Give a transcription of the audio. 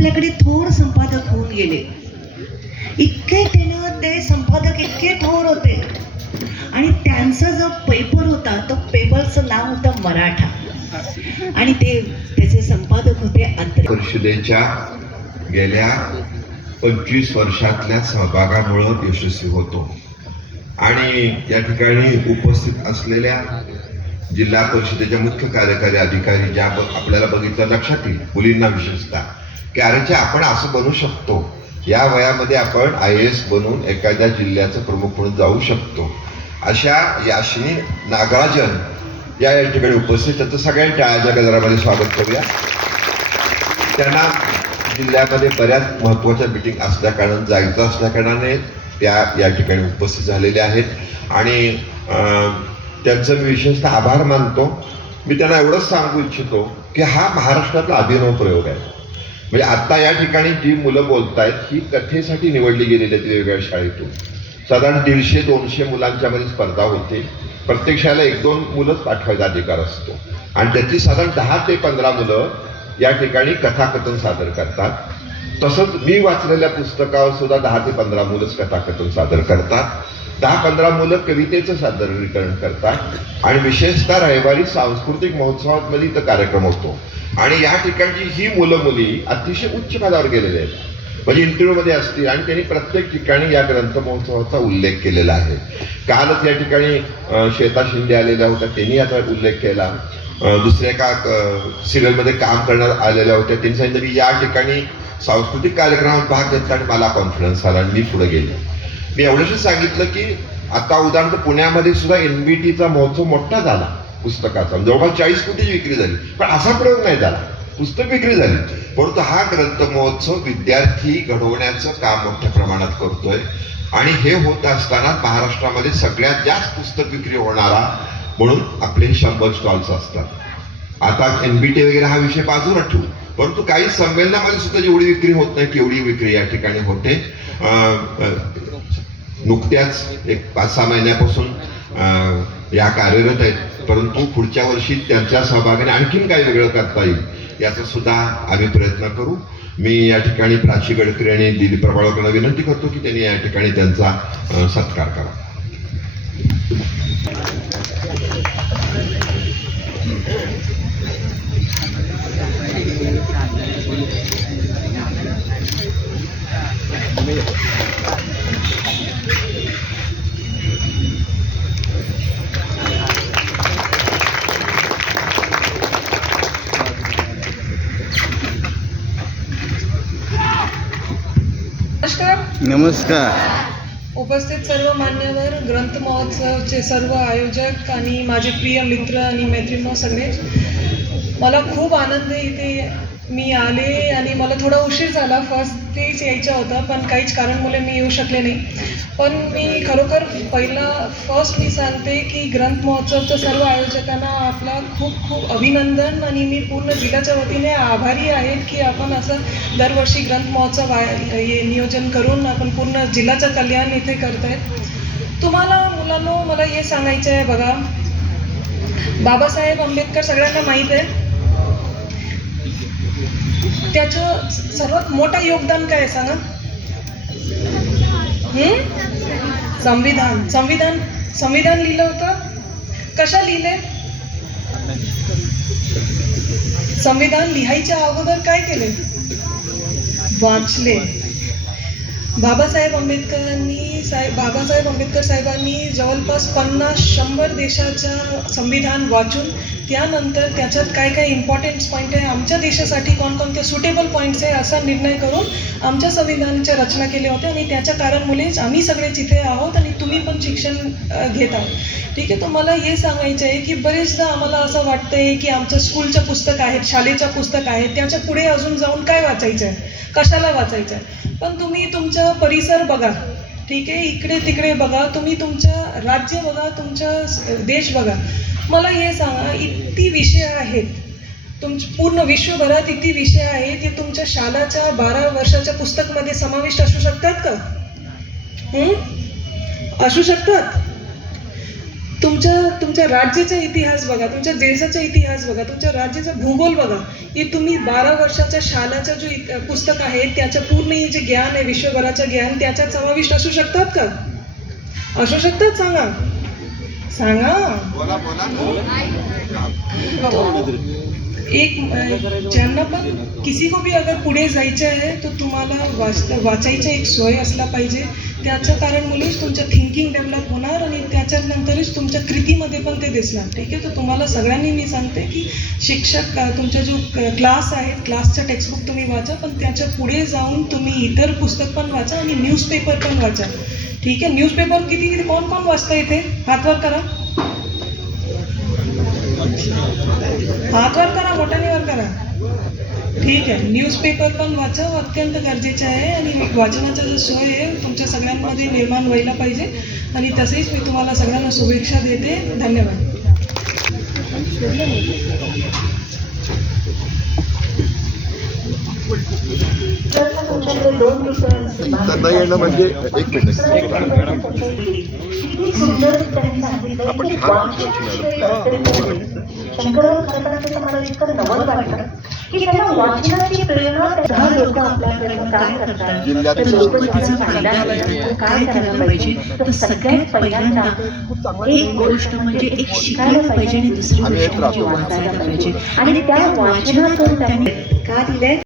आपल्याकडे थोर संपादक होऊन गेले. इतके त्यानं ते संपादक इतके थोर होते. आणि त्यांचा जो पेपर होता तो पेपरचं नाव होतं मराठा. आणि ते त्याचे संपादक होते अंतर परिषदेच्या गेल्या पंचवीस वर्षातल्या सहभागामुळं यशस्वी होतो. आणि या ठिकाणी उपस्थित असलेल्या जिल्हा परिषदेच्या मुख्य कार्यकारी अधिकारी ज्या आपल्याला बघितलं लक्षात येईल मुलींना विशेषतः. की अरेच्या आपण असं बनू शकतो. या वयामध्ये आपण आय एस बनून एखाद्या जिल्ह्याचं प्रमुख म्हणून जाऊ शकतो. अशा याशिनी नागराजन या या ठिकाणी उपस्थित त्याचं सगळ्यांनी टाळ्याच्या गजरामध्ये स्वागत करूया. त्यांना जिल्ह्यामध्ये बऱ्याच महत्त्वाच्या मिटिंग असल्याकारणानं जायचं असल्याकारणाने त्या या ठिकाणी उपस्थित झालेल्या आहेत. आणि त्यांचं मी विशेषतः आभार मानतो. मी त्यांना एवढंच सांगू इच्छितो की हा महाराष्ट्रातला अभिनव प्रयोग आहे. म्हणजे आता या ठिकाणी जी मुलं बोलतायत ही कथेसाठी निवडली गेलेली आहेत वेगवेगळ्या शाळेतून. साधारण दीडशे दोनशे मुलांच्या मध्ये स्पर्धा होते. प्रत्येक शाळेला एक दोन मुलंच पाठवायचा अधिकार असतो. आणि त्यातली साधारण दहा ते पंधरा मुलं या ठिकाणी कथाकथन सादर करतात. तसंच मी वाचलेल्या पुस्तकावर सुद्धा दहा ते पंधरा मुलंच कथाकथन सादर करतात. दहा पंधरा मुलं कवितेचं सादरीकरण करतात. आणि विशेषतः रविवारी सांस्कृतिक महोत्सवामध्ये इथं कार्यक्रम होतो. आणि या ठिकाणची ही मुलं मुली अतिशय उच्च पदावर गेलेले आहेत. म्हणजे इंटरव्ह्यूमध्ये असतील आणि त्यांनी प्रत्येक ठिकाणी या ग्रंथ महोत्सवाचा उल्लेख केलेला आहे. कालच या ठिकाणी श्वेता शिंदे आलेल्या होत्या त्यांनी याचा उल्लेख केला. दुसऱ्या का सिरियलमध्ये काम करण्यात आलेल्या होत्या. त्यांनी सांगितलं की या ठिकाणी सांस्कृतिक कार्यक्रमात भाग घेतला आणि मला कॉन्फिडन्स आला आणि मी पुढे गेलो. मी एवढंच सांगितलं की आता उदाहरणार्थ पुण्यामध्ये सुद्धा एन व्ही टीचा महोत्सव मोठा झाला. पुस्तकाचा. म्हणजे जवळपास चाळीस कोटीची विक्री झाली. पण असा प्रयोग नाही झाला. पुस्तक विक्री झाली. परंतु हा ग्रंथ महोत्सव विद्यार्थी घडवण्याचं काम मोठ्या प्रमाणात करतोय. आणि हे होत असताना महाराष्ट्रामध्ये सगळ्यात जास्त पुस्तक विक्री होणारा म्हणून आपले शंभर स्टॉल्स असतात. आता एनबीटी वगैरे हा विषय बाजूला ठेवू परंतु काही संमेलनामध्ये सुद्धा जेवढी विक्री होत नाही तेवढी विक्री या ठिकाणी होते. नुकत्याच एक पाच सहा महिन्यापासून या कार्यरत आहेत. परंतु पुढच्या वर्षी त्यांच्या सहभागाने आणखीन काही वेगळं करता येईल याचा सुद्धा आम्ही प्रयत्न करू. मी या ठिकाणी प्राची गडकरी आणि दिलीप प्रभाळकरांना विनंती करतो की त्यांनी या ठिकाणी त्यांचा सत्कार करा. नमस्कार. नमस्कार. उपस्थित सर्व मान्यवर ग्रंथ महोत्सवचे सर्व आयोजक आणि माझे प्रिय मित्र आणि मैत्रिणी सगळे मला खूप आनंद इथे मी आले आणि मला थोडा उशीर झाला. फर्स्ट तेच यायचा होता पण काहीच कारणमुळे मी येऊ शकले नाही. पण मी खरोखर पहिला फर्स्ट मी सांगते की ग्रंथ महोत्सवचं सर्व आयोजकांना आपला खूप खूप अभिनंदन आणि मी पूर्ण जिल्ह्याच्या वतीने आभारी आहे की आपण असं दरवर्षी ग्रंथ महोत्सव आय- हे नियोजन करून आपण पूर्ण जिल्ह्याचं कल्याण इथे करत आहेत तुम्हाला मुलांनो मला हे सांगायचं आहे बघा. बाबासाहेब आंबेडकर सगळ्यांना माहीत आहे. त्याचं सर्वात मोठं योगदान काय सांगा? हम्म? संविधान. संविधान संविधान लिहिलं होतं? कशा लिहिले? संविधान लिहायच्या अगोदर काय केले? वाचले. बाबासाहेब आंबेडकरांनी साहेब बाबासाहेब आंबेडकर साहेबांनी जवळपास पन्नास शंभर देशाच्या संविधान वाचून त्यानंतर त्याच्यात काय काय इम्पॉर्टंट पॉईंट आहे आमच्या देशासाठी कोणकोणते सुटेबल पॉईंट्स आहे असा निर्णय करून आमच्या संविधानाच्या रचना केल्या होत्या आणि त्याच्या कारणमुळेच आम्ही सगळेच इथे आहोत आणि तुम्ही पण शिक्षण घेत आहोत. ठीक आहे तर मला हे सांगायचं आहे की बरेचदा आम्हाला असं वाटतं आहे की आमचं स्कूलचं पुस्तक आहेत शाळेचं पुस्तक आहे त्याच्या पुढे अजून जाऊन काय वाचायचं आहे? कशाला वाचायचं आहे? पण तुम्ही तुमचं परिसर बघा. ठीक आहे? इकडे तिकडे बघा. तुम्ही तुमचं राज्य बघा तुमचा देश बघा. मला हे सांगा इतकी विषय आहेत. तुम पूर्ण विश्वभरात इतकी विषय आहे ते तुमच्या शाळाच्या बारा वर्षाच्या पुस्तकमध्ये समाविष्ट असू शकतात का? असू शकतात? तुमच्या तुमच्या राज्याचा इतिहास बघा तुमच्या देशाचा इतिहास बघा तुमच्या राज्याचा भूगोल बघा. हे तुम्ही बारा वर्षाच्या शालाचं जो पुस्तक आहे त्याचं पूर्ण हे जे ज्ञान आहे विश्वभराचं ज्ञान त्याच्यात समाविष्ट असू शकतात का? असू शकतात सांगा. सांगा. एक ज्यांना पण किसी को भी अगर पुढे जायचं आहे तर तुम्हाला वाच वाचायचं एक सोय असला पाहिजे. त्याचं कारण मुलेच तुमचं थिंकिंग डेव्हलप होणार आणि त्याच्यानंतरच तुमच्या कृतीमध्ये पण ते दिसणार. ठीक आहे? तर तुम्हाला सगळ्यांनी मी सांगते की शिक्षक तुमचा जो क्लास आहे क्लासचा टेक्स्टबुक तुम्ही वाचा पण त्याच्या पुढे जाऊन तुम्ही इतर पुस्तक पण वाचा आणि न्यूजपेपर पण वाचा. ठीक आहे? न्यूजपेपर किती किती कोण कोण वाचतं इथे? हातवर करा. हातवर करा बोटाने वर करा. ठीक आहे. न्यूजपेपर पण वाचव अत्यंत गरजेचं आहे. आणि वाचनाचा जो सोय आहे तुमच्या सगळ्यांमध्ये निर्माण व्हायला पाहिजे. आणि तसेच मी तुम्हाला सगळ्यांना शुभेच्छा देते. धन्यवाद. त्यांना येणं म्हणजे एक मिनिट. आपण छान शंकरराव खरपणाचं मला इतकं नवल वाटतं की त्यांना वाचनाची प्रेरणा दहा लोक आपल्याकडे काय करतात तर लोक लोकं जेव्हा काय करायला पाहिजे तर सगळ्यात पहिल्यांदा एक गोष्ट एक दुसरी गोष्ट म्हणजे वाचायला पाहिजे आणि त्या वाचनातून त्यांनी का दिलंय